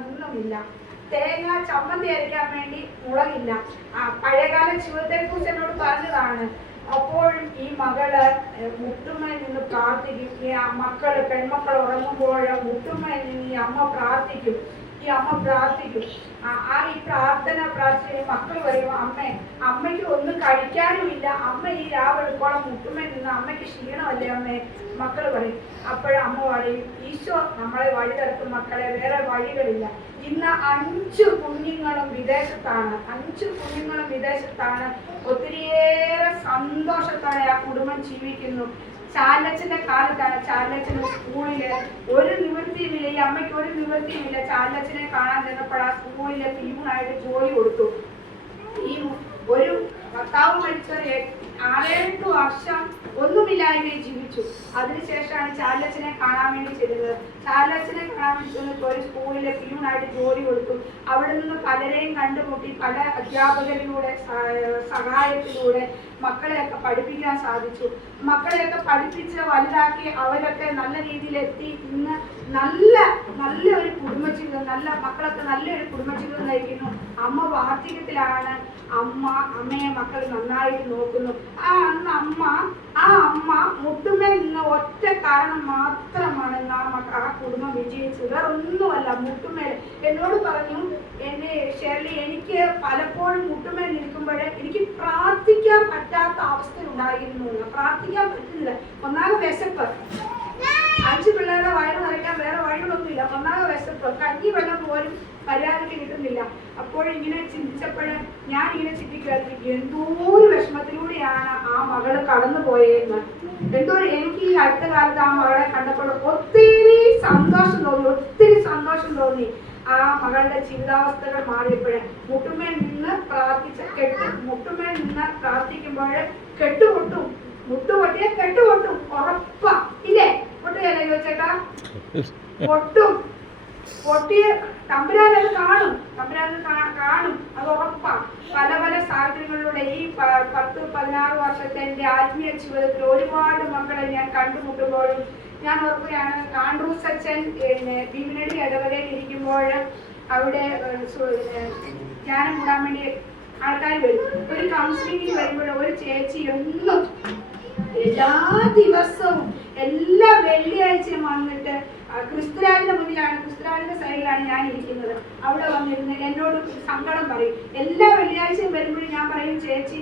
ഒന്നുമില്ല. തേങ്ങ ചമ്മന്തി അരയ്ക്കാൻ വേണ്ടി മുളകില്ല. പഴയകാല ജീവിതത്തെക്കുറിച്ച് എന്നോട് പറഞ്ഞതാണ്. അപ്പോഴും ഈ മകള് മുട്ടുമ്മയിൽ നിന്ന് പ്രാർത്ഥിക്കും. ഈ പെൺമക്കൾ ഉറങ്ങുമ്പോൾ മുട്ടുമ്മയിൽ നിന്ന് ഈ അമ്മ പ്രാർത്ഥിക്കും. ഈ പ്രാർത്ഥിച്ച് മക്കൾ പറയും, അമ്മയ്ക്ക് ഒന്നും കഴിക്കാനുമില്ല, അമ്മ ഈ രാവെളുക്കോളം മുട്ടുമ്മയിൽ നിന്ന് അമ്മയ്ക്ക് ക്ഷീണമല്ലേ അമ്മേ, മക്കൾ പറയും. അപ്പോഴമ്മ പറയും, ഈശോ നമ്മളെ വഴി തരത്തും മക്കളെ, വേറെ വഴികളില്ല. ഇന്ന് 5 കുഞ്ഞുങ്ങളും വിദേശത്താണ്. ഒത്തിരിയേറെ സന്തോഷത്തോടെ ആ കുടുംബം ജീവിക്കുന്നു. ചാലച്ചന്റെ കാലത്താണ്. ചാലച്ചന് സ്കൂളില് ഒരു നിവൃത്തിയുമില്ല, ഈ അമ്മയ്ക്ക് ഒരു നിവൃത്തിയുമില്ല. ചാലച്ചനെ കാണാൻ ചെന്നപ്പോൾ ആ സ്കൂളിലെ പിയൂണായിട്ട് ജോലി കൊടുത്തു. ഈ ഒരു ഭർത്താവ് മരിച്ച 6-8 വർഷം ഒന്നുമില്ലായ്മയെ ജീവിച്ചു. അതിനുശേഷമാണ് ചാലച്ചനെ കാണാൻ വേണ്ടി ചെല്ലുന്നത്. ചാലച്ചനെ കാണാൻ വേണ്ടി ചെന്നിട്ട് ഒരു സ്കൂളിലെ പിയൂണായിട്ട് ജോലി കൊടുത്തു. അവിടെ നിന്ന് പലരെയും കണ്ടുമുട്ടി. പല അധ്യാപകരിലൂടെ സഹായത്തിലൂടെ മക്കളെയൊക്കെ പഠിപ്പിക്കാൻ സാധിച്ചു. മക്കളെയൊക്കെ പഠിപ്പിച്ച് വലുതാക്കി അവരൊക്കെ നല്ല രീതിയിലെത്തി. ഇന്ന് നല്ല ഒരു കുടുംബജീവിതം, മക്കളൊക്കെ നല്ലൊരു കുടുംബജീവിതം നയിക്കുന്നു. അമ്മ വാർദ്ധക്യത്തിലാണ്. അമ്മയെ മക്കൾ നന്നായിട്ട് നോക്കുന്നു. ആ അമ്മ മുട്ടുമേൽ നിന്ന് ഒറ്റ കാരണം മാത്രമാണ് ആ കുടുംബം വിജയിച്ചത്. വേറൊന്നുമല്ല, മുട്ടുമേൽ. എന്നോട് പറഞ്ഞു, ഷേർലി, എനിക്ക് പലപ്പോഴും മുട്ടുമേൽ നിൽക്കുമ്പോൾ എനിക്ക് പ്രാർത്ഥിക്കാൻ പറ്റാത്ത അവസ്ഥ ഉണ്ടായിരുന്നു. പ്രാർത്ഥിക്കാൻ പറ്റുന്നില്ല. ഒന്നാമത് വിശപ്പ്. 5 പിള്ളേരുടെ വയറ് നിറയ്ക്കാൻ വേറെ വഴികളൊന്നുമില്ല. ഒന്നാമത് വിശപ്പ്. കഞ്ഞി വെള്ളം പോലും മര്യാദയ്ക്ക് കിട്ടുന്നില്ല. അപ്പോഴിങ്ങനെ ചിന്തിച്ചപ്പോൾ ഞാനിങ്ങനെ ചിന്തിക്കുമായിരുന്നു, എന്തോരു വിഷമത്തിലൂടെയാണ് ആ മകള് കടന്നു പോയെന്ന്. എനിക്ക് ഈ അടുത്ത കാലത്ത് ആ മകളെ കണ്ടപ്പോൾ ഒത്തിരി സന്തോഷം തോന്നി. ആ മകളുടെ ജീവിതാവസ്ഥകൾ മാറിയപ്പോഴേ മുട്ടുമേൽ നിന്ന് പ്രാർത്ഥിക്കുമ്പോൾ കെട്ടുപൊട്ടും. മുട്ടുപൊട്ടിയ കെട്ടുപൊട്ടും, ഉറപ്പാ. ഇല്ലേ? പൊട്ടുകയല്ലേ ചോദിച്ചേട്ടാ? പൊട്ടിയ തമ്പുരാനത് കാണും. അത് ഉറപ്പാ. പല സാഹചര്യങ്ങളിലൂടെ ഈ 10-16 വർഷത്തെ എൻ്റെ ആത്മീയ ജീവിതത്തിൽ ഒരുപാട് മക്കളെ ഞാൻ കണ്ടുമുട്ടുമ്പോഴും ഞാൻ ഓർക്കുകയാണ്, ആൻഡ്രൂസ് അച്ഛൻ ഭീമനടി ഇടവകയിൽ ഇരിക്കുമ്പോൾ അവിടെ ധ്യാനം കൂടാൻ വേണ്ടി ആൾക്കാർ വരും. ഒരു കൗൺസിലിംഗിൽ വരുമ്പോൾ ഒരു ചേച്ചി എന്നും എല്ലാ ദിവസവും എല്ലാ വെള്ളിയാഴ്ചയും വന്നിട്ട് ക്രിസ്തുരാജിന്റെ മുന്നിലാണ്, ക്രിസ്തുരാജിന്റെ സൈഡിലാണ് ഞാൻ ഇരിക്കുന്നത്. അവിടെ വന്നിരുന്ന് എന്നോട് സങ്കടം പറയും. എല്ലാ വെള്ളിയാഴ്ചയും വരുമ്പോഴും ഞാൻ പറയും, ചേച്ചി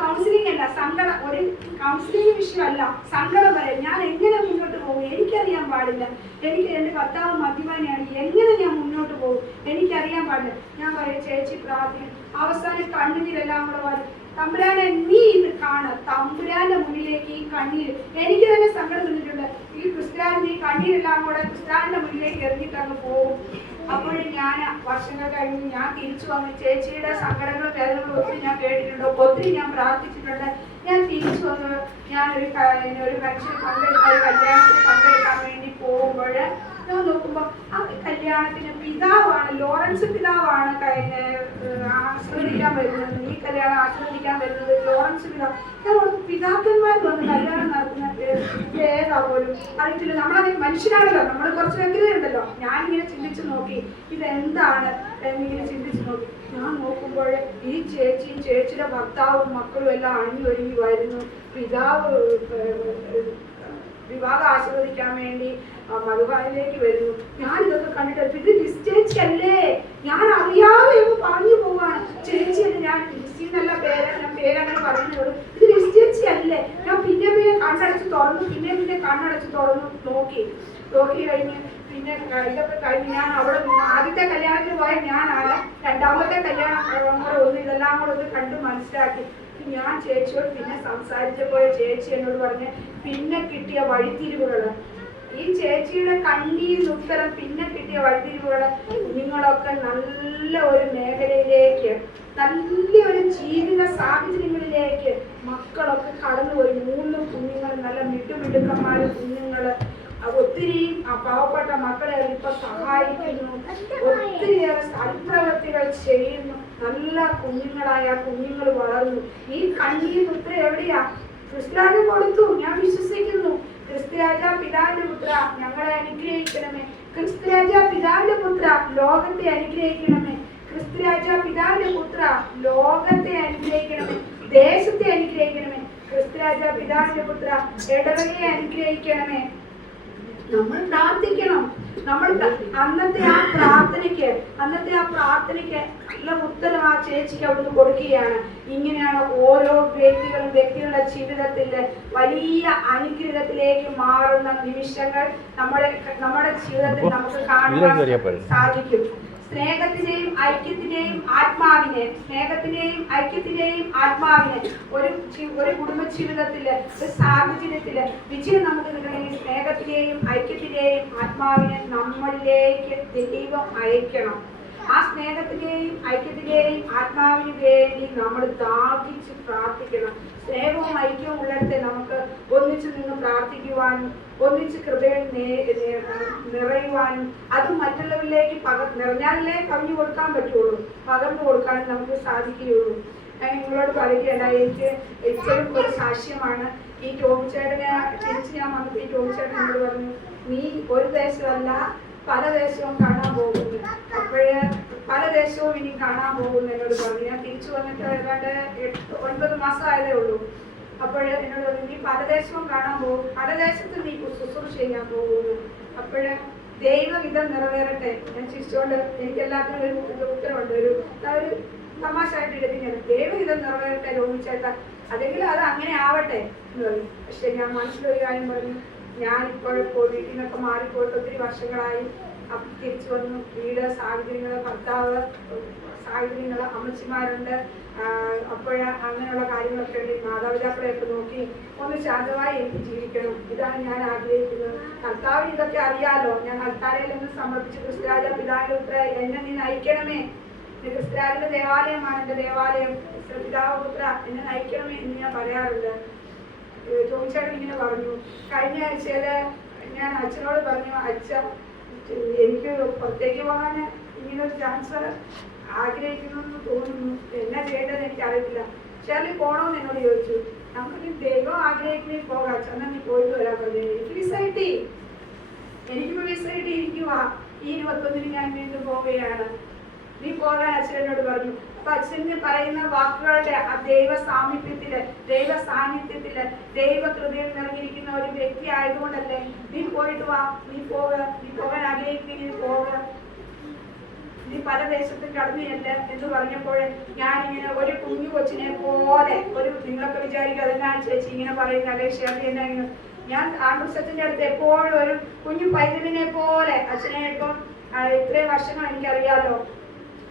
കൗൺസിലിംഗ് അല്ല, സങ്കടം, ഒരു കൗൺസിലിംഗ് വിഷയമല്ല, സങ്കടം പറയും. ഞാൻ എങ്ങനെ മുന്നോട്ട് പോകും എനിക്കറിയാൻ പാടില്ല. എൻ്റെ ഭർത്താവ് മദ്യപാനിയാണ്, എങ്ങനെ ഞാൻ മുന്നോട്ട് പോകും എനിക്കറിയാൻ പാടില്ല. ഞാൻ പറയും, ചേച്ചി പ്രാർത്ഥന. അവസാനം കണ്ണുനീരെല്ലാം കൂടെ വരും. തമ്പുരാനെ, നീ ഇത് കാണുക. തമ്പുരാന്റെ മുന്നിലേക്ക് ഈ കണ്ണീര്, എനിക്ക് തന്നെ സങ്കടം വന്നിട്ടുണ്ട്. ഈ ക്രിസ്ത്യാനിന്റെ ഈ കണ്ണീരെല്ലാം കൂടെ ക്രിസ്ത്യാനിന്റെ മുന്നിലേക്ക് എറിഞ്ഞിട്ട് അങ്ങ് പോകും. അപ്പോഴും ഞാൻ വർഷങ്ങൾ കഴിഞ്ഞ് ഞാൻ തിരിച്ചു വന്ന് ചേച്ചിയുടെ സങ്കടങ്ങളും വേദനകളും ഒത്തിരി ഞാൻ കേട്ടിട്ടുണ്ട്, ഒത്തിരി ഞാൻ പ്രാർത്ഥിച്ചിട്ടുണ്ട്. ഞാൻ തിരിച്ചു വന്ന് ഞാനൊരു മനുഷ്യന് കല്യാണത്തിന് പങ്കെടുക്കാൻ വേണ്ടി പോകുമ്പോൾ ഞാൻ നോക്കുമ്പോൾ ആ കല്യാണത്തിന് പിതാവാണ്, ലോറൻസ് പിതാവാണ് ആസ്വദിക്കാൻ വരുന്നത്. ഈ കല്യാണം ആസ്വദിക്കാൻ വരുന്നത് ലോറൻസ് പിതാവ്. ഞാൻ പിതാക്കന്മാർ വന്ന് കല്യാണം നടത്തുന്ന ഏതാ പോലും അറിയത്തില്ല. നമ്മളത് മനുഷ്യനാണല്ലോ, നമ്മൾ കുറച്ച് വ്യക്തതയുണ്ടല്ലോ. ഞാനിങ്ങനെ ചിന്തിച്ചു നോക്കി, ഇതെന്താണ് എന്നിങ്ങനെ ചിന്തിച്ചു നോക്കി. ഞാൻ നോക്കുമ്പോൾ ഈ ചേച്ചിയും ചേച്ചിയുടെ ഭർത്താവും മക്കളും എല്ലാം അണിഞ്ഞൊരുങ്ങി വരുന്നു. പിതാവ് വിവാഹം ആസ്വദിക്കാൻ വേണ്ടി മധുബാനിലേക്ക് വരുന്നു. ഞാനിതൊക്കെ കണ്ടിട്ട് ഇത് ഡിസ്റ്റേജ് അല്ലേ, ഞാൻ അറിയാതെ പറഞ്ഞു പോവാണ്. ചേച്ചിയല്ലേ, ഞാൻ ഡിസ്റ്റീന്നല്ല പേരങ്ങനെ പറഞ്ഞോളൂ, ഇത് ഡിസ്റ്റേജ് അല്ലേ. ഞാൻ പിന്നെ കണ്ണടച്ച് തുറന്നു നോക്കി കഴിഞ്ഞ് പിന്നെ ഇതൊക്കെ കഴിഞ്ഞ് ഞാൻ അവിടെ ആദ്യത്തെ കല്യാണത്തിന് പോയ ഞാനാണ്. രണ്ടാമത്തെ കല്യാണം ഇതെല്ലാം കൂടെ ഒന്ന് കണ്ട് മനസ്സിലാക്കി. ഞാൻ ചേച്ചിയോട് പിന്നെ സംസാരിച്ചപ്പോൾ ചേച്ചി എന്നോട് പറഞ്ഞ് പിന്നെ കിട്ടിയ വഴിത്തിരിവുകള്, ഈ ചേച്ചിയുടെ കണ്ണീരിനുത്തരം പിന്നെ കിട്ടിയ വഴിത്തിരിവുകള്, കുഞ്ഞുങ്ങളൊക്കെ നല്ല ഒരു മേഖലയിലേക്ക്, നല്ലൊരു ജീവിത സാഹചര്യങ്ങളിലേക്ക് മക്കളൊക്കെ കടന്നുപോയി. 3 കുഞ്ഞുങ്ങൾ, നല്ല മിടുക്കന്മാര് കുഞ്ഞുങ്ങള്. ഒത്തിരി പാവപ്പെട്ട മക്കളെ ഇപ്പൊ സഹായിക്കുന്നു, ഒത്തിരിയേറെ സൽപ്രവൃത്തികൾ ചെയ്യുന്നു. നല്ല കുഞ്ഞുങ്ങളായ കുഞ്ഞുങ്ങൾ വളർന്നു. ഈ കണ്ണീർ പുത്ര എവിടെയാ? ക്രിസ്ത്യാനി കൊടുത്തു. ഞാൻ വിശ്വസിക്കുന്നു, ക്രിസ്ത്യാനി പിതാവിന്റെ പുത്ര ഞങ്ങളെ അനുഗ്രഹിക്കണമേ. ക്രിസ്തുരാജ പിതാവിന്റെ പുത്ര ലോകത്തെ അനുഗ്രഹിക്കണമേ. ക്രിസ്തുരാജ പിതാവിന്റെ പുത്ര ലോകത്തെ അനുഗ്രഹിക്കണമേ. ദേശത്തെ അനുഗ്രഹിക്കണമേ. ക്രിസ്തുരാജ പിതാവിന്റെ പുത്ര ഇടവകയെ അനുഗ്രഹിക്കണമേ. നമ്മൾ പ്രാർത്ഥിക്കണം. നമ്മൾ അന്നത്തെ ആ പ്രാർത്ഥനയ്ക്ക് ഉള്ള ഉത്തരം ആ ചേച്ചിക്ക് അവിടുന്ന് കൊടുക്കുകയാണ്. ഇങ്ങനെയാണ് ഓരോ വ്യക്തികളുടെ ജീവിതത്തിൽ വലിയ അനുഗ്രഹത്തിലേക്ക് മാറുന്ന നിമിഷങ്ങൾ നമ്മുടെ ജീവിതത്തിൽ നമുക്ക് കാണാൻ സാധിക്കും. സ്നേഹത്തിന്റെയും ഐക്യത്തിന്റെയും ആത്മാവിനെ ഒരു കുടുംബ ജീവിതത്തില് ഒരു സാഹചര്യത്തില് വിജയം നമുക്ക് കിട്ടണമെങ്കിൽ സ്നേഹത്തിന്റെയും ഐക്യത്തിന്റെയും ആത്മാവിനെ നമ്മളിലേക്ക് ദൈവം അയക്കണം. ആ സ്നേഹത്തിന്റെയും ഐക്യത്തിന്റെയും ആത്മാവിന് വേണ്ടി നമ്മൾ ദാഹിച്ച് പ്രാർത്ഥിക്കണം. സ്നേഹവും ഐക്യവും ഉള്ളിടത്തെ നമുക്ക് ഒന്നിച്ചു നിന്ന് പ്രാർത്ഥിക്കുവാനും ഒന്നിച്ച് കൃപയിൽ നിറയുവാനും അത് മറ്റുള്ളവരിലേക്ക് നിറഞ്ഞാലേ കവിഞ്ഞു കൊടുക്കാൻ പറ്റുള്ളൂ, പകർന്നു കൊടുക്കാനും നമുക്ക് സാധിക്കുകയുള്ളൂ. ഞാൻ നിങ്ങളോട് പറയുകയല്ല, എനിക്ക് ഏറ്റവും ഒരു സാക്ഷ്യമാണ്. ഈ ടോമിച്ചേട്ടനെ തിരിച്ച് ഞാൻ വന്നപ്പോൾ ഈ ടോമിച്ചേട്ടൻ എന്നോട് പറഞ്ഞു, നീ ഒരു ദേശമല്ല പല ദേശവും കാണാൻ പോകുന്നു. അപ്പോഴ് പല ദേശവും ഇനി കാണാൻ പോകുന്നു എന്നോട് പറഞ്ഞു. ഞാൻ തിരിച്ചു വന്നിട്ട് ഏതാണ്ട് 8-9 മാസമായതേ ഉള്ളൂ. അപ്പോഴ് എന്നോട് പറഞ്ഞു, നീ പല ദേശവും കാണാൻ പോകും, പല ദേശത്ത് നീ ശുശ്രൂഷ ചെയ്യാൻ പോകുന്നു. അപ്പോഴ് ദൈവഹിതം നിറവേറട്ടെ. ഞാൻ ചിരിച്ചുകൊണ്ട് എനിക്ക് എല്ലാത്തിനും ഒരു ഉത്തരവുണ്ട്, ഒരു തമാശയായിട്ട് എടുക്കുകയാണ്. ദൈവഹിതം നിറവേറട്ടെ രോമിച്ചേട്ടാ, അതെങ്കിലും അത് അങ്ങനെ ആവട്ടെ എന്ന് പറഞ്ഞു. പക്ഷെ ഞാൻ മനസ്സിലൊരു കാര്യം പറഞ്ഞു, ഞാനിപ്പോൾ വീട്ടിൽ നിന്നൊക്കെ മാറിപ്പോയിട്ട് ഒത്തിരി വർഷങ്ങളായി. അപ്പം തിരിച്ചു വന്നു. വീട് സാഹചര്യങ്ങള്, ഭർത്താവ് സാഹചര്യങ്ങള്, അമ്മച്ചിമാരുണ്ട്. അപ്പോഴ അങ്ങനെയുള്ള കാര്യങ്ങളൊക്കെ ഉണ്ട്. മാതാപിതാക്കളെയൊക്കെ നോക്കി ഒന്ന് ശാന്തമായി എനിക്ക് ജീവിക്കണം. ഇതാണ് ഞാൻ ആഗ്രഹിക്കുന്നത്. കർത്താവിന് ഇതൊക്കെ അറിയാലോ. ഞാൻ അൾത്താരയിൽ നിന്ന് സമർപ്പിച്ച് ക്രിസ്തുരാജ പിതാവിന്റെ പുത്ര എന്നെ നീ നയിക്കണമേ. ക്രിസ്തുരാജന്റെ ദേവാലയമാണ് എൻ്റെ ദേവാലയം. പിതാവ് പുത്ര എന്നെ നയിക്കണമേ എന്ന് ഞാൻ പറയാറുണ്ട്. ചോദിച്ചാൽ ഇങ്ങനെ പറഞ്ഞു. കഴിഞ്ഞ ആഴ്ചയില് ഞാൻ അച്ഛനോട് പറഞ്ഞു, അച്ഛ എനിക്ക് പുറത്തേക്ക് പോകാൻ ഇങ്ങനെ ഒരു ചാൻസ് ആഗ്രഹിക്കുന്നു എന്ന് തോന്നുന്നു, എന്നാ ചെയ്യേണ്ടത് എനിക്കറിയില്ല. ഷേർലി പോണോന്ന് എന്നോട് ചോദിച്ചു. നമുക്ക് ദൈവം ആഗ്രഹിക്കുന്നതിൽ പോകാം, അച്ഛൻ നീ പോയിട്ട് വരാൻ പറഞ്ഞു. എനിക്കിപ്പോ വിസ കിട്ടി ഇരിക്കുക. ഈ 21-ന് ഞാൻ വീണ്ടും പോവുകയാണ്. നീ പോകാൻ അച്ഛനോട് പറഞ്ഞു. അപ്പൊ അച്ഛന് പറയുന്ന വാക്കുകളുടെ ആ ദൈവ സാമീപ്യത്തില്, ദൈവ സാന്നിധ്യത്തില്, ദൈവകൃപയിൽ നിറഞ്ഞിരിക്കുന്ന ഒരു വ്യക്തി ആയതുകൊണ്ടല്ലേ നീ പോയിട്ട് വാ, നീ പോകാൻ ആഗ്രഹിക്കുന്ന പോക, നീ പല ദേശത്തും കടന്നുചെല്ല എന്ന് പറഞ്ഞപ്പോൾ ഞാനിങ്ങനെ ഒരു കുഞ്ഞു കൊച്ചിനെ പോലെ നിങ്ങളൊക്കെ വിചാരിക്കും അതെന്നാണ് ചേച്ചി ഇങ്ങനെ പറയുന്ന അല്ലെ എന്നാ. ഞാൻ ആൺകുസത്തിന്റെ അടുത്ത് എപ്പോഴും ഒരു കുഞ്ഞു പൈതലിനെ പോലെ അച്ഛനെ ഇപ്പം ഇത്രയും വർഷങ്ങൾ എനിക്കറിയാലോ.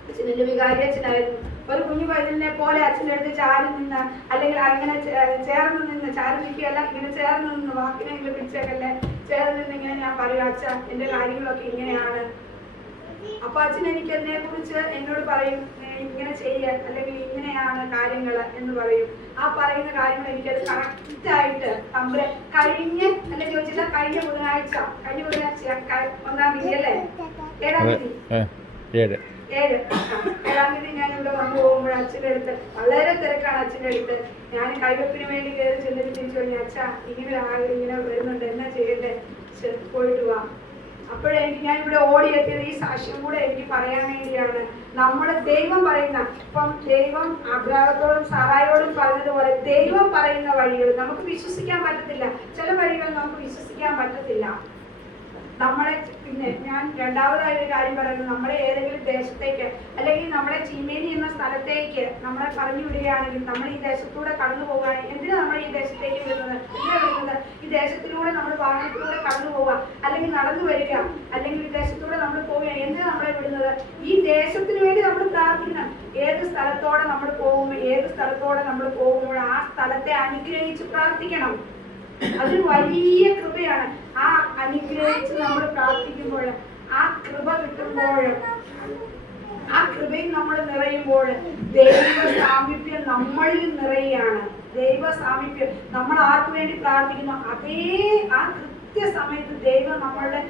അച്ഛൻ്റെ വികാരി അച്ഛനായിരുന്നു. ഒരു കുഞ്ഞു പൈതലിനെ പോലെ അച്ഛൻ്റെ അടുത്ത് ചാരി നിന്ന്, അല്ലെങ്കിൽ അങ്ങനെ ചേർന്ന് നിന്ന്, ചാരി നിൽക്കുകയല്ല, ഇങ്ങനെ ചേർന്ന് നിന്ന്, വാക്കിനെങ്കിലും പിടിച്ചേക്കല്ലേ, ചേർന്ന് നിന്ന് ഇങ്ങനെ ഞാൻ പറയും, അച്ഛ എന്റെ കാര്യങ്ങളൊക്കെ ഇങ്ങനെയാണ്. അപ്പൊ അച്ഛൻ എനിക്ക് അതിനെ കുറിച്ച് എന്നോട് പറയും, ഇങ്ങനെ ചെയ്യ, അല്ലെങ്കിൽ ഇങ്ങനെയാണ് കാര്യങ്ങൾ എന്ന് പറയും. ആ പറയുന്ന കാര്യങ്ങൾ എനിക്കത് കറക്റ്റായിട്ട് അല്ലെങ്കിൽ ചോദിച്ചില്ല, കഴിഞ്ഞ ബുധനാഴ്ച 1-ാം തീയതി അല്ലേ, 7-ാം തീയതി 7-ാം തീയതി ഞാൻ ഇവിടെ വന്നു പോകുമ്പോൾ അച്ഛൻ്റെ അടുത്ത് വളരെ തിരക്കാണ്. അച്ഛൻ്റെ അടുത്ത് ഞാൻ കൈവെപ്പിന് വേണ്ടി കയറി ചെന്നിട്ട് തിരിച്ചു പറഞ്ഞു, അച്ഛ ഇങ്ങനെ വരുന്നുണ്ട്, എന്നാ ചെയ്യട്ടെ, പോയിട്ട് വാ. അപ്പോഴെനിക്ക് ഞാൻ ഇവിടെ ഓടിയെത്തിയത് ഈ സാക്ഷ്യം കൂടെ എനിക്ക് പറയാൻ വേണ്ടിയാണ്. നമ്മുടെ ദൈവം പറയുന്ന, ഇപ്പം ദൈവം അബ്രാഹത്തോടും സാറായോടും പറഞ്ഞതുപോലെ ദൈവം പറയുന്ന വഴികൾ നമുക്ക് വിശ്വസിക്കാൻ പറ്റത്തില്ല. ചില വഴികൾ നമുക്ക് വിശ്വസിക്കാൻ പറ്റത്തില്ല. നമ്മളെ പിന്നെ ഞാൻ രണ്ടാമതായ ഒരു കാര്യം പറയുന്നത്, നമ്മളെ ഏതെങ്കിലും ദേശത്തേക്ക് അല്ലെങ്കിൽ നമ്മളെ ചീമേനി എന്ന സ്ഥലത്തേക്ക് നമ്മളെ പറഞ്ഞു വിടുകയാണെങ്കിൽ, നമ്മൾ ഈ ദേശത്തൂടെ കടന്നു പോകുകയാണെങ്കിൽ, എന്തിനാ നമ്മൾ ഈ ദേശത്തേക്ക് വരുന്നത്? ഈ ദേശത്തിലൂടെ നമ്മൾ വാഹനത്തിലൂടെ കടന്നു പോവുക, അല്ലെങ്കിൽ നടന്നു വരിക, അല്ലെങ്കിൽ ഈ ദേശത്തൂടെ നമ്മൾ പോവുക, എന്തിനാ നമ്മളെ വിടുന്നത്? ഈ ദേശത്തിന് വേണ്ടി നമ്മൾ പ്രാർത്ഥിക്കണം. ഏത് സ്ഥലത്തോടെ നമ്മൾ പോകുമ്പോൾ ആ സ്ഥലത്തെ അനുഗ്രഹിച്ച് പ്രാർത്ഥിക്കണം. അതൊരു വലിയ കൃപയാണ്. ആ അനുഗ്രഹിച്ച് നമ്മൾ പ്രാർത്ഥിക്കുമ്പോൾ, ആ കൃപ കിട്ടുമ്പോൾ, ആ കൃപയിൽ നമ്മൾ നിറയുമ്പോൾ ദൈവ സാമീപ്യം നമ്മളിൽ നിറയുകയാണ്. ദൈവ സാമീപ്യം നമ്മൾ ആർക്ക് വേണ്ടി പ്രാർത്ഥിക്കുന്നു, അതേ ആ കൃത്യസമയത്ത് ദൈവം നമ്മളുടെ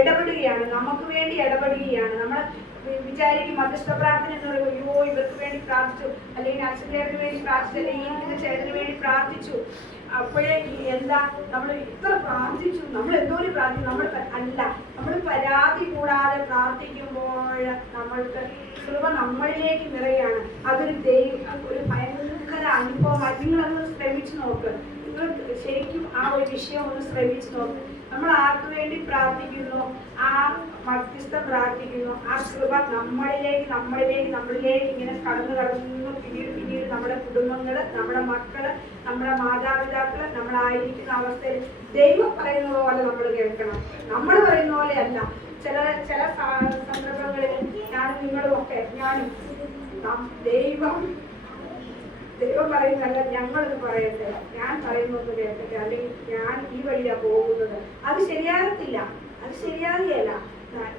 ഇടപെടുകയാണ്, നമുക്ക് വേണ്ടി ഇടപെടുകയാണ്. നമ്മൾ വിചാരിക്കും മധ്യസ്ഥ പ്രാർത്ഥന എന്ന് പറയുമ്പോൾ, അയ്യോ ഇവർക്ക് വേണ്ടി പ്രാർത്ഥിച്ചു, അല്ലെങ്കിൽ അച്ഛൻ്റെ വേണ്ടി പ്രാർത്ഥിച്ചു, അല്ലെങ്കിൽ ഈ ചേട്ടന് വേണ്ടി പ്രാർത്ഥിച്ചു, അപ്പോഴേ എന്താ നമ്മൾ ഇത്ര പ്രാർത്ഥിച്ചു, നമ്മൾ എന്തോരം പ്രാർത്ഥിച്ചു, നമ്മൾ അല്ല, നമ്മൾ പരാതി കൂടാതെ പ്രാർത്ഥിക്കുമ്പോൾ നമ്മൾക്ക് കൃപ നമ്മളിലേക്ക് നിറയാണ്. അതൊരു ഒരു ഭയങ്കര അനുഭവമാണ്. നിങ്ങളത് ശ്രമിച്ചു നോക്ക്. നിങ്ങൾ ശരിക്കും ആ ഒരു വിഷയം ഒന്ന് ശ്രമിച്ചു നോക്ക്. നമ്മൾ ആർക്ക് വേണ്ടി പ്രാർത്ഥിക്കുന്നു, ആ മധ്യസ്ഥം പ്രാർത്ഥിക്കുന്നു, ആ കൃപ നമ്മളിലേക്ക് ഇങ്ങനെ കടന്നു പിന്നീട് നമ്മുടെ കുടുംബങ്ങള്, നമ്മുടെ മക്കള്, നമ്മുടെ മാതാപിതാക്കള്, നമ്മളായിരിക്കുന്ന അവസ്ഥയിൽ ദൈവം പറയുന്നത് പോലെ നമ്മൾ കേൾക്കണം. നമ്മൾ പറയുന്ന പോലെ അല്ല. ചില സന്ദർഭങ്ങളിൽ ഞാനും ദൈവം പറയുന്നല്ല, ഞങ്ങളത് പറയട്ടെ, ഞാൻ പറയുന്നത് കേൾക്കട്ടെ, അല്ലെങ്കിൽ ഞാൻ ഈ വഴിയാ പോകുന്നത്, അത് ശരിയാകത്തില്ല. അത് ശരിയാകുകയല്ല.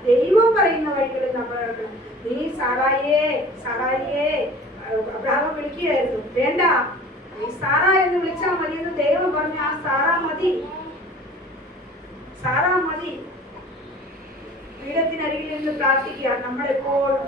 ദൈവം പറയുന്ന വഴികളിൽ നമ്മൾ കേൾക്കണം. നീ സാറായേ അബ്രഹാം വിളിക്കുകയായിരുന്നു, വേണ്ട നീ സാറ എന്ന് വിളിച്ചാൽ മതി എന്ന് ദൈവം പറഞ്ഞു. ആ സാറാ മതി. പീഠത്തിനരികിൽ നിന്ന് പ്രാർത്ഥിക്കുക. നമ്മളെപ്പോഴും